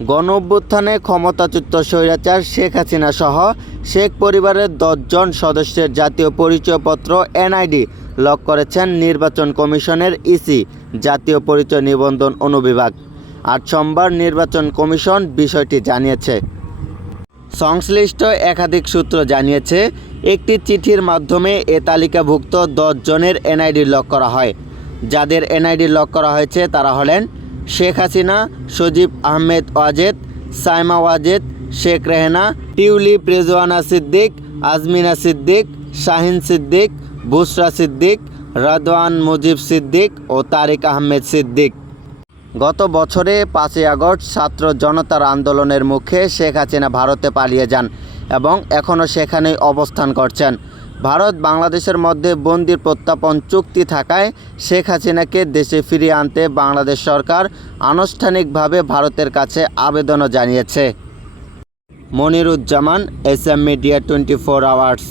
গণঅভ্যুত্থানে ক্ষমতাচ্যুত স্বৈরাচার শেখ হাসিনা সহ শেখ পরিবারের ১০ জন সদস্যের জাতীয় পরিচয়পত্র এনআইডি লক করেছেন নির্বাচন কমিশনের ইসি জাতীয় পরিচয় নিবন্ধন অনুবিভাগ। আজ সোমবার নির্বাচন কমিশন বিষয়টি জানিয়েছে। সংশ্লিষ্ট একাধিক সূত্র জানিয়েছে, একটি চিঠির মাধ্যমে এ তালিকাভুক্ত ১০ জনের এনআইডি লক করা হয়। যাদের এনআইডি লক করা হয়েছে তারা হলেন শেখ হাসিনা, সজীব আহমেদ ওয়াজেদ, সাইমা ওয়াজেদ, শেখ রেহেনা, টিউলিপ রেজওয়ানা সিদ্দিক, আজমিনা সিদ্দিক, শাহিন সিদ্দিক, বুশরা সিদ্দিক, রাদওয়ান মুজিব সিদ্দিক ও তারিক আহমেদ সিদ্দিক। গত বছরে ৫ই আগস্ট ছাত্র জনতার আন্দোলনের মুখে শেখ হাসিনা ভারতে পালিয়ে যান এবং এখনও সেখানেই অবস্থান করছেন। ভারত বাংলাদেশের মধ্যে বন্দির প্রত্যাপন চুক্তি থাকায় শেখ হাসিনাকে দেশে ফিরিয়ে আনতে বাংলাদেশ সরকার আনুষ্ঠানিকভাবে ভারতের কাছে আবেদনও জানিয়েছে। Moniruzzaman, SM media 24 hours.